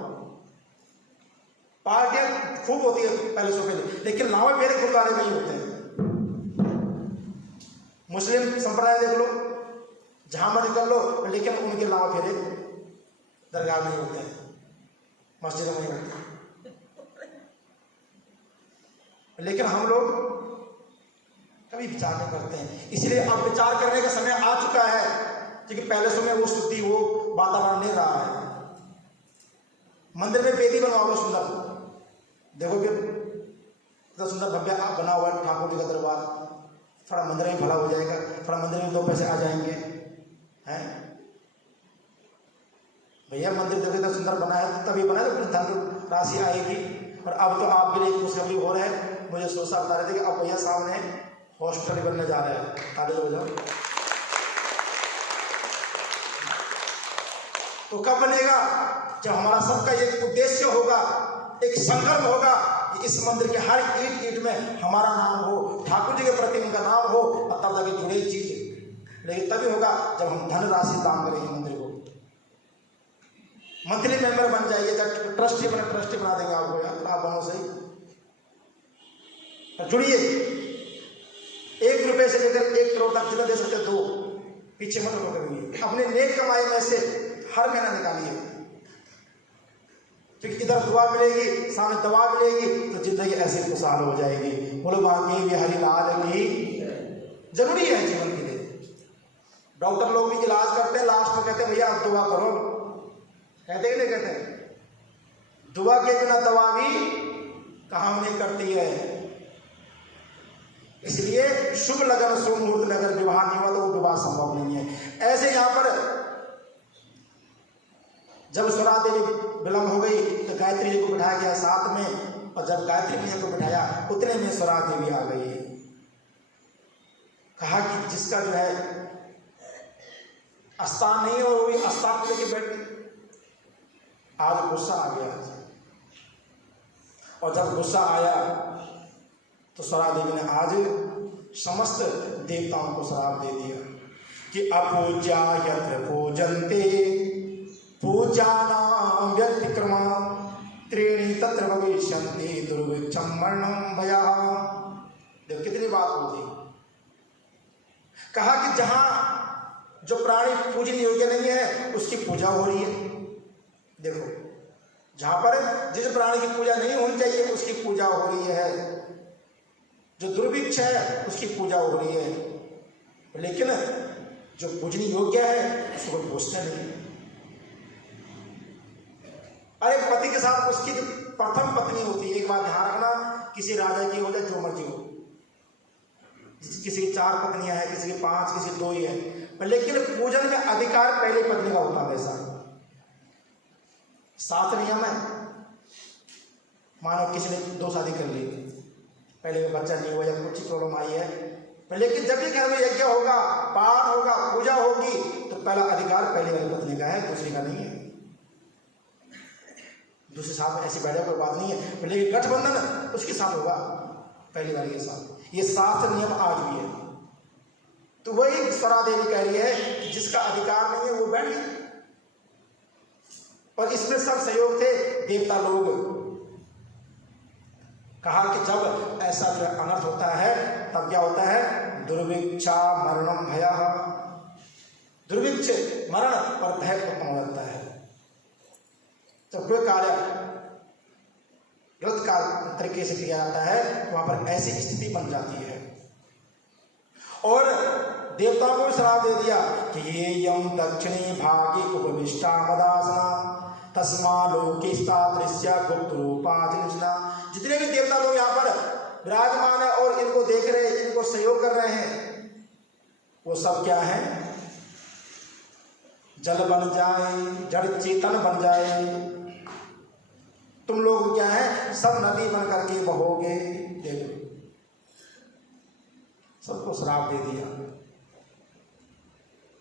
पार्टियां खूब होती है पैलेसों पे, लेकिन लावा फेरे गुरुद्वारे में ही होते हैं। मुस्लिम संप्रदाय देख लो, जहां मर्जी कर लो, लेकिन उनके लावा फेरे दरगाह में ही होते हैं, मस्जिद में नहीं होते। लेकिन हम लोग कभी विचार नहीं करते हैं। इसलिए अब विचार करने का समय आ चुका है, क्योंकि पैलेसों में वो शुद्धि, वो वातावरण नहीं रहा है। मंदिर में बेदी बनवा लो सुंदर, देखोगे इतना सुंदर भव्य आप बना हुआ है ठाकुर जी का दरबार, थोड़ा मंदिर में भला हो जाएगा, थोड़ा मंदिर में 2 पैसे आ जाएंगे, हैं भैया। मंदिर देखो इतना सुंदर बना है, तभी बना है तो धन राशि आएगी। और अब तो आपके लिए खुशखबरी हो रहा है, मुझे सोचा बता रहे थे कि अब भैया सामने हॉस्पिटल बनने जा रहा है, ताली बजाओ। तो कब बनेगा? जब हमारा सबका एक उद्देश्य होगा, एक संकल्प होगा कि इस मंदिर के हर ईंट ईंट में हमारा नाम हो, ठाकुर जी के प्रति उनका नाम हो, और तब जाके जुड़े चीज। लेकिन तभी होगा जब हम धनराशि दान करेंगे मंदिर को। मंथली मेंबर बन जाइए, जब ट्रस्टी बना देंगे आपको, यार आप बनो सही, जुड़िए। 1 रुपए से लेकर 1 करोड़ तक जितना दे सकते हो दो, पीछे मत हो कभी। अपने नेक कमाई में से हर महीना निकालिए, क्योंकि इधर दुआ मिलेगी, सामने दवा मिलेगी, तो जिंदगी ऐसे खुशहाल हो जाएगी। बोलो बाकी बिहारी लाल की। जरूरी है जीवन के लिए। डॉक्टर लोग भी इलाज करते हैं, लास्ट में कहते हैं भैया आप दुआ करो, कहते कि नहीं कहते? दुआ के बिना दवा भी काम नहीं करती है। इसलिए शुभ लगन शुभ मुहूर्त में अगर विवाह नहीं हुआ तो वो विवाह संभव नहीं है। ऐसे यहां पर जब सुरा देवी विलंब हो गई तो गायत्री जी को बिठाया गया साथ में, और जब गायत्री मैया को बिठाया उतने में सुरा देवी आ गई। कहा कि जिसका जो है स्थान नहीं हो वो भी स्थान लेके बैठ गई। आज गुस्सा आ गया, और जब गुस्सा आया तो सुरा देवी ने आज समस्त देवताओं को श्राप दे दिया कि अपूज्या यत्र पूजन्ते पूजानां व्यतिक्रमा त्रीणि तत्र भविष्यन्ति दुर्भिक्षं मरणं भयः। देखो कितनी बात होती। कहा कि जहां जो प्राणी पूजन योग्य नहीं है उसकी पूजा हो रही है। देखो जहां पर जिस प्राणी की पूजा नहीं होनी चाहिए उसकी पूजा हो रही है, जो दुर्भिक्ष है उसकी पूजा हो रही है, लेकिन जो पूजनी योग्य है उसको पूछते नहीं। अरे पति के साथ उसकी जो प्रथम पत्नी होती है, एक बात ध्यान रखना, किसी राजा की हो जाए जो मर्जी हो, किसी की 4 पत्नियां हैं, किसी की 5, किसी की 2 ही है, लेकिन पूजन में अधिकार पहली पत्नी का होता है। वैसा शास्त्र नियम है। मानो किसी ने 2 शादी कर ली, पहले में बच्चा नहीं हुआ या कुछ प्रॉब्लम आई है, लेकिन जब भी घर में यज्ञ होगा, पाठ होगा, पूजा होगी तो पहला अधिकार पहली वाली पत्नी का है, दूसरी का नहीं है। दूसरे साथ ऐसी बैठे कोई बात नहीं है, लेकिन गठबंधन उसके साथ होगा पहली वाली के साथ। ये शास्त्र नियम आज भी है। तो वही स्वरा देवी कह रही है जिसका अधिकार नहीं है वो बैठ गई। और इसमें सब सहयोग थे देवता लोग। कहा कि जब ऐसा जो अनर्थ होता है तब क्या होता है? दुर्भिक्षा मरणम भयः। दुर्भिक्ष मरण और भय उत्पन्न हो जाता है। तो कोई कार्य गलत तरीके से किया जाता है वहां पर ऐसी स्थिति बन जाती है। और देवताओं को भी श्राप दे दिया कि ये यम दक्षिणी भागी उपविष्टा मदासना तस्मा लोकेस्तादृश्य गुप्त रूपाधिनिजना। जितने भी देवता लोग यहाँ पर विराजमान है और इनको देख रहे हैं, इनको सहयोग कर रहे हैं, वो सब क्या है? जल बन जाए, जड़ चेतन बन जाए। तुम लोग क्या है? सब नदी बन करके बहोगे। देखो सबको श्राप दे दिया।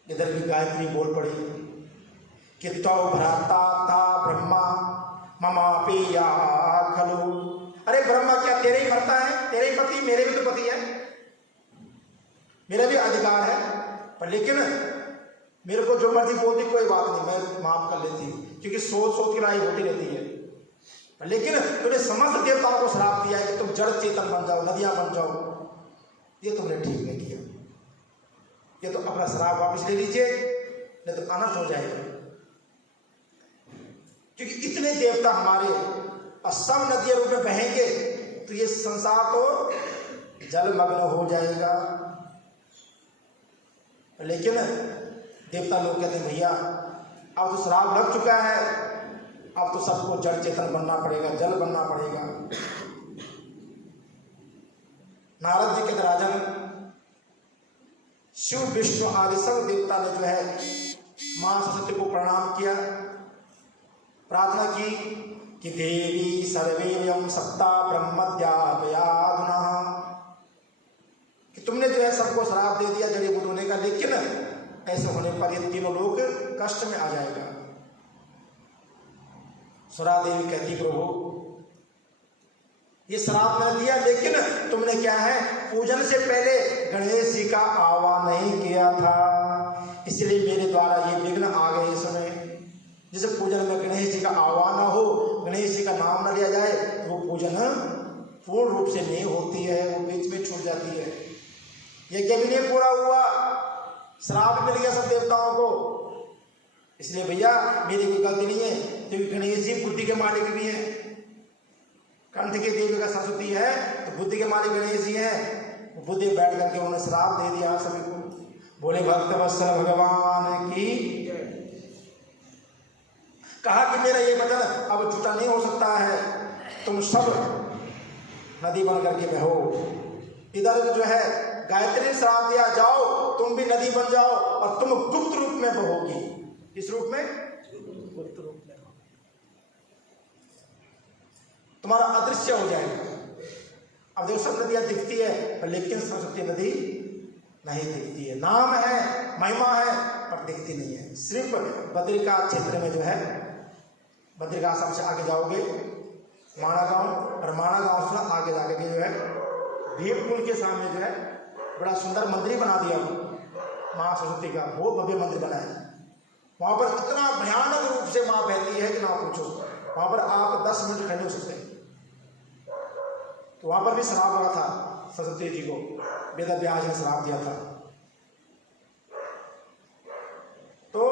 इधर भी गायत्री बोल पड़ी कि तौ भ्राता था ब्रह्मा ममापि या खलु। अरे ब्रह्मा क्या तेरे ही मरता है? तेरे ही पति, मेरे भी तो पति है, मेरा भी अधिकार है, पर लेकिन मेरे को जो मर्जी बोलती कोई बात नहीं, मैं माफ कर लेती हूँ, क्योंकि सोच की लड़ाई होती रहती है। लेकिन तुमने समस्त देवताओं को श्राप दिया है कि तुम जड़ चेतन बन जाओ, नदियां बन जाओ, ये तुमने ठीक नहीं किया। ये तो अपना श्राप वापस ले लीजिए, नहीं तो अनर्थ हो जाएगा। क्योंकि इतने देवता हमारे और सब नदियां रूप में बहेंगे तो ये संसार तो जलमग्न हो जाएगा। लेकिन देवता लोग कहते हैं भैया अब तो श्राप लग चुका है, अब तो सबको जड़ चेतन बनना पड़ेगा, जल बनना पड़ेगा। नारद जी के राजन शिव विष्णु आदि सब देवता ने जो है मां सरस्वती को प्रणाम किया, प्रार्थना की कि देवी सर्वेयम सत्ता ब्रह्मद्यापयाधुना, कि तुमने जो है सबको श्राप दे दिया जड़ी बूटी होने का, लेकिन ऐसे होने पर ये तीनों लोग कष्ट में आ जाएगा। सुरा देवी कहती प्रभु ये श्राप मैंने दिया, लेकिन तुमने क्या है पूजन से पहले गणेश जी का आह्वान नहीं किया था, इसलिए मेरे द्वारा ये विघ्न आ गए इसमें। जैसे पूजन में गणेश जी का आह्वान ना हो, गणेश जी का नाम न लिया जाए तो वो पूजन पूर्ण रूप से नहीं होती है, वो बीच में छूट जाती है। यज्ञ भी नहीं पूरा हुआ, श्राप मिल गया सब देवताओं को। इसलिए भैया मेरी कोई गलती नहीं है, क्योंकि गणेश जी बुद्धि के मालिक भी हैं, कंठ की देवी का सरस्वती है तो बुद्धि के मालिक गणेश जी हैं। बुद्धि बैठ करके उन्होंने श्राप दे दिया सभी को। बोले भक्त वत्सल भगवान की। कहा कि मेरा ये वचन अब झूठा नहीं हो सकता है, तुम सब नदी बन करके बहो। इधर जो है गायत्री श्राप दिया, जाओ तुम भी नदी बन जाओ और तुम गुप्त रूप में बहोगी। किस रूप में? गुप्त रूप में। तुम्हारा अदृश्य हो जाएगा। अब देखो सब नदियां दिखती है पर लेकिन सरस्वती नदी नहीं दिखती है। नाम है, महिमा है पर दिखती नहीं है। सिर्फ बद्रिका क्षेत्र में जो है, बद्रिका आश्रम से आगे जाओगे माणा गांव, और माणा गांव से आगे जाके जो है भीम पुल के सामने जो है बड़ा सुंदर मंदिर बना दिया माँ सरस्वती का, बहुत भव्य मंदिर बना है। वहां पर इतना भयानक रूप से माँ बहती है कि ना पूछो। वहां पर आप 10 मिनट खड़े हो सकते हैं। तो वहां पर भी श्राप लगा था सरस्वती जी को, वेद व्यास ने श्राप दिया था। तो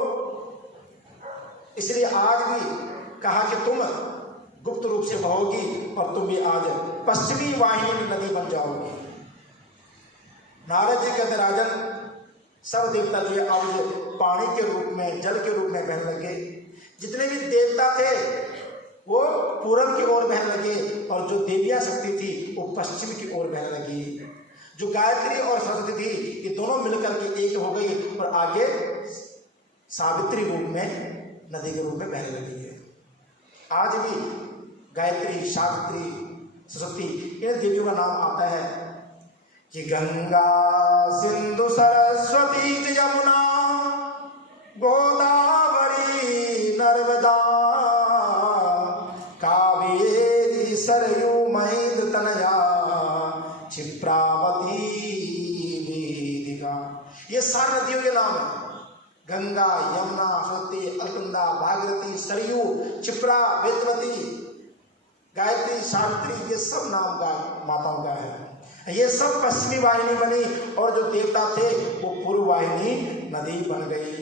इसलिए आज भी कहा कि तुम गुप्त रूप से बहोगी और तुम भी आज पश्चिमी वाहिनी में नदी बन जाओगी। नारद जी कहते राजन सब देवता जो है आज पानी के रूप में, जल के रूप में बहने लगे। जितने भी देवता थे वो पूरब की ओर बहने लगे और जो देवियां शक्ति थी वो पश्चिम की ओर बहने लगी। जो गायत्री और सरस्वती थी ये दोनों मिलकर के एक हो गई और आगे सावित्री रूप में नदी के रूप में बहने लगी है। आज भी गायत्री, सावित्री, सरस्वती इन देवियों का नाम आता है कि गंगा सिंधु सरस्वती यमुना गोदावरी नर्मदा कावेरी सरयू महेंद्र तनया क्षिप्रावती वेदिका। ये सारी नदियों के नाम है। गंगा, यमुना, सरस्वती, अलकनंदा, भागीरथी, सरयू, क्षिप्रा, वेदवती, गायत्री, सावित्री, ये सब नाम का माताओं का है। ये सब पश्चिमी वाहिनी बनी और जो देवता थे वो पूर्व वाहिनी नदी बन गई।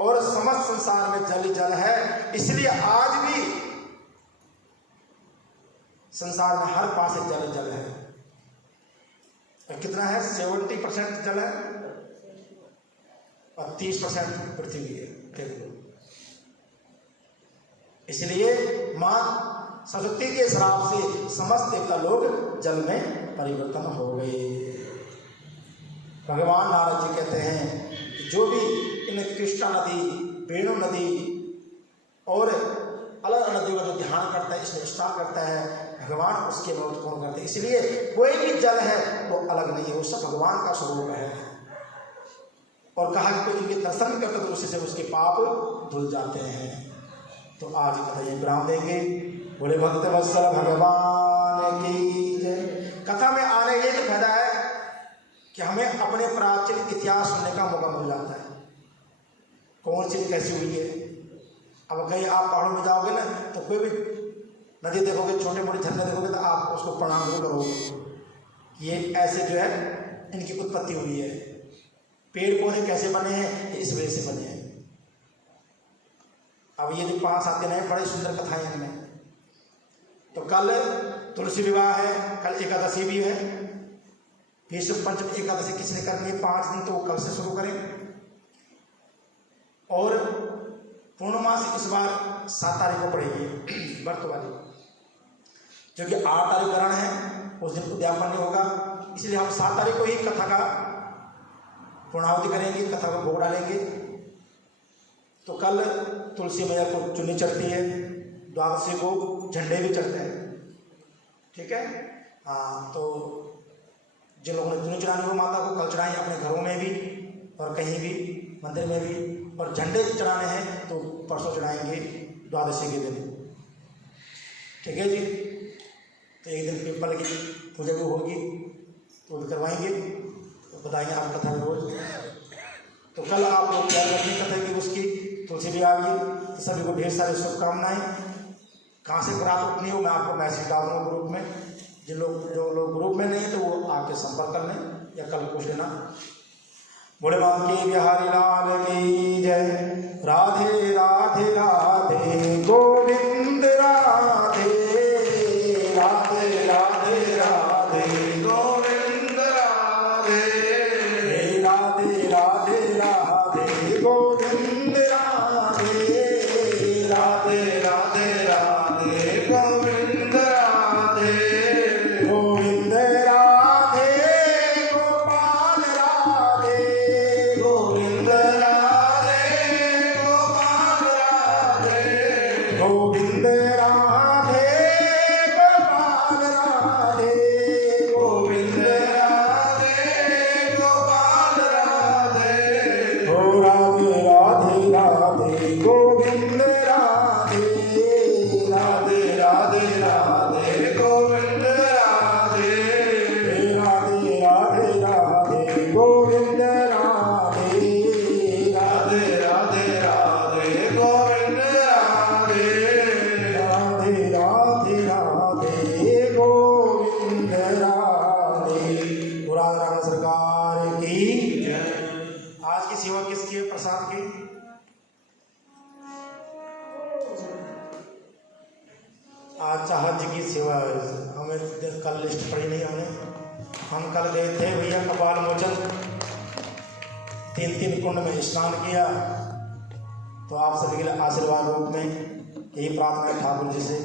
और समस्त संसार में जल जल है। इसलिए आज भी संसार में हर पास जल जल है। और कितना है? 70% जल है और 30% पृथ्वी है। देख लो। इसलिए मां सरस्वती के श्राप से समस्त देवता लोग जल में परिवर्तन हो गए। भगवान नारद जी कहते हैं कि जो भी इन कृष्णा नदी, वेणु नदी और अलग अलग नदियों का जो ध्यान करता है, इसमें स्नान करता है, भगवान उसके बहुत पूर्ण करते हैं। इसलिए कोई भी जल है वो अलग नहीं है, वो सब भगवान का स्वरूप है। और कहा कि कोई इनके दर्शन करता तो उससे उसके पाप धुल जाते हैं। तो आज कथा ये विराम देंगे। बोले भक्त वत्सल भगवान की जय। कथा में आने ये तो फायदा है कि हमें अपने प्राचीन इतिहास सुनने का मौका मिल जाता है। कौन चीज कैसी हुई है। अब कहीं आप पहाड़ों में जाओगे ना तो कोई भी नदी देखोगे, छोटे मोटे झरने देखोगे तो आप उसको प्रणाम जरूर करोगे। ये ऐसे जो है इनकी उत्पत्ति हुई है। पेड़ पौधे कैसे बने हैं, इस वजह से बने हैं। अब ये जो 5-7 दिन है बड़े सुंदर कथाएं हैं इनमें। तो कल तुलसी विवाह है, कल एकादशी भी है। विश्व पंचम एकादशी किसने करनी है 5 दिन, तो वो कल से शुरू करें। और पूर्णमासी इस बार 7 तारीख को पड़ेगी व्रत वाली, जो कि 8 तारीख ग्रहण है, उस दिन उद्यापन नहीं होगा। इसलिए हम 7 तारीख को ही कथा का पूर्णाहुति करेंगे, कथा को भोग डालेंगे। तो कल तुलसी मैया को चुन्नी चढ़ती है, द्वादशी को झंडे भी चढ़ते हैं। ठीक है। हाँ, तो जिन लोगों ने चुन्नी चढ़ानी हो माता को कल चढ़ाएं अपने घरों में भी और कहीं भी, मंदिर में भी। और झंडे चढ़ाने हैं तो परसों चढ़ाएंगे द्वादशी के दिन। ठीक है जी। तो एक दिन पीपल की पूजा भी होगी तो भी करवाएंगे, तो बताएंगे आप कथा में रोज। तो कल आप लोग तैयार रखिए कथा की, उसकी तुलसी भी आ गई। तो सभी को ढेर सारी शुभकामनाएं। कहाँ से प्राप्त उठनी हो मैं आपको मैसेज डाल दूँगा ग्रुप में। जो लोग ग्रुप में नहीं तो वो आके संपर्क कर लें या कल पूछ लेना। बोले बांके बिहारी लाल की जय। राधे राधे राधे गोविंद राधे, राधे राधे राधे गोविंद राधे, राधे राधे राधे गोविंद राधे, राधे राधे गोविंद राधे। राम सरकार की जय। आज की सेवा किसकी है? प्रसाद की। आज चाहत जी की सेवा है। हमें कल लिस्ट पड़ी नहीं हमने। हम कल गए थे भैया कपाल मोचन, 3 कुंड में स्नान किया। तो आप सभी के लिए आशीर्वाद रूप में यही प्रार्थना है ठाकुर जी से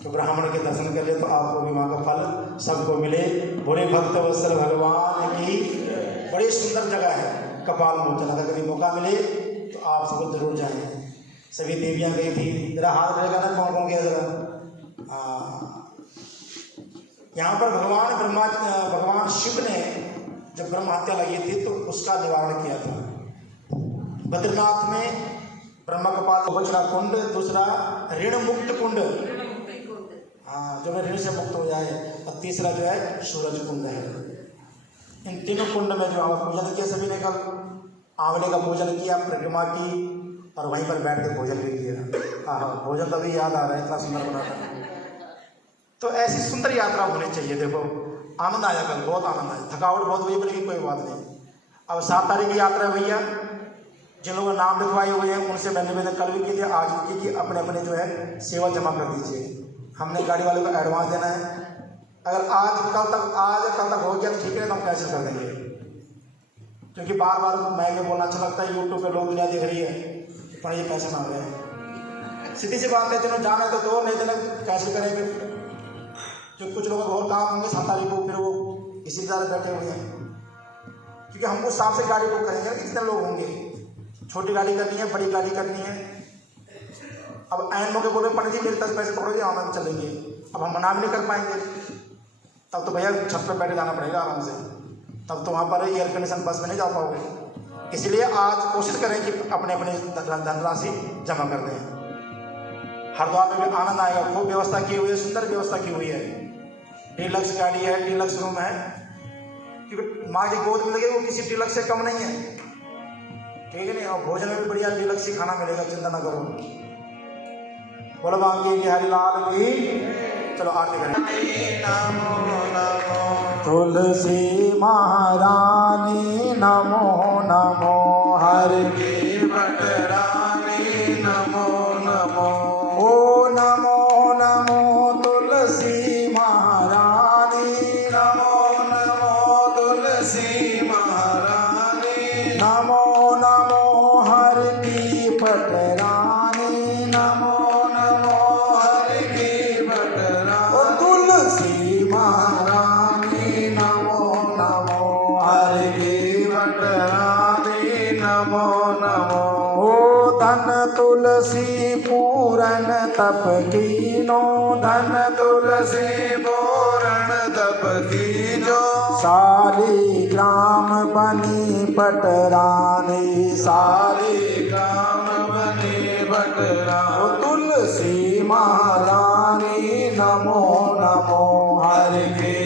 कि ब्राह्मण के दर्शन कर ले तो आपको भी वहाँ का फल सबको मिले। भोले भक्त वत्सल भगवान की। बड़ी सुंदर जगह है कपाल मोचन। अगर कभी मौका मिले तो आप सबको जरूर जाएं। सभी देवियाँ गई थी। जरा हाथ रहेगा ना, कौन कौन गया जरा। यहाँ पर भगवान शिव ने जब ब्रह्म हत्या लगी थी तो उसका निवारण किया था। बद्रीनाथ में ब्रह्म कपाल बचना कुंड, दूसरा ऋण मुक्त कुंड, हाँ जो ऋण से मुक्त हो जाए, और तीसरा जो है सूरज कुंड है। इन तीनों कुंड में जो हम पूजन किया सभी ने, कल आंवले का पूजन किया, परिक्रमा की, और वहीं पर बैठ के भोजन भी किया। हाँ भोजन तो अभी याद आ रहा है, इतना सुंदर बना था। तो ऐसी सुंदर यात्रा होनी चाहिए। देखो आनंद आया, कल बहुत आनंद आया। थकावट बहुत हुई लेकिन कोई बात नहीं। अब 7 तारीख की यात्रा है भैया। जिन लोगों ने नाम लिखवाए हुए हैं उनसे मैंने निवेदन कल भी की थी, आज भी की कि अपने अपने जो है सेवा जमा कर दीजिए। हमने गाड़ी वाले को एडवांस देना है। अगर आज कल तक हो गया तो ठीक है, तो हम कैंसिल कर देंगे। क्योंकि बार बार मैं बोलना अच्छा लगता है, यूट्यूब पे लोग दुनिया देख रही है, पर ये पैसे मांग रहे हैं। सीधी सी बात है, चलो जाना है तो दो, नहीं देना कैंसिल करेंगे। जो कुछ लोगों को और काम होंगे 7 तारीख को, फिर वो इसी तरह बैठे हुए हैं। क्योंकि हम उस हिसाब से गाड़ी बुक करेंगे कितने लोग होंगे। छोटी गाड़ी करनी है, बड़ी गाड़ी करनी है। अब ऐन मौके बोले पंडित जी मेरे 10 पैसे पकड़ोगे, हम चलेंगे। अब हम मना भी नहीं कर पाएंगे। तब तो भैया छत पर बैठे जाना पड़ेगा आराम से। तब तो वहाँ पर एयर कंडीशन बस में नहीं जा पाओगे। इसलिए आज कोशिश करें कि अपने अपने धनराशि जमा कर दें। हरिद्वार में भी आनंद आएगा। खूब व्यवस्था की हुई है, सुंदर व्यवस्था की हुई है। डीलक्स गाड़ी है, डीलक्स रूम है। क्योंकि माँ की गोद मिलेगी, वो किसी डीलक्स से कम नहीं है, ठीक है नहीं। और भोजन में भी बढ़िया डीलक्स ही खाना मिलेगा, चिंता ना करो। बोलो बांकी की हरिलाल की। चलो आरती करें। नमो नमो तुलसी महारानी, नमो नमो हर की भटरानी, नमो नमो। ओ नमो नमो तुलसी महारानी, नमो नमो तुलसी महारानी, नमो नमो हर की भटरानी, नमो नमो हर की भटरानी। ओ तुलसी महारानी, नमो नमो हर की भटरानी, नमो नमो। ओ धन तुलसी पूरन तप कीनो, धन तुलसी पूरन तप कीजो। साली ग्राम बनी पटरानी, साली ग्राम बनी पटरानी। ओ तुलसी महारानी, नमो नमो हर के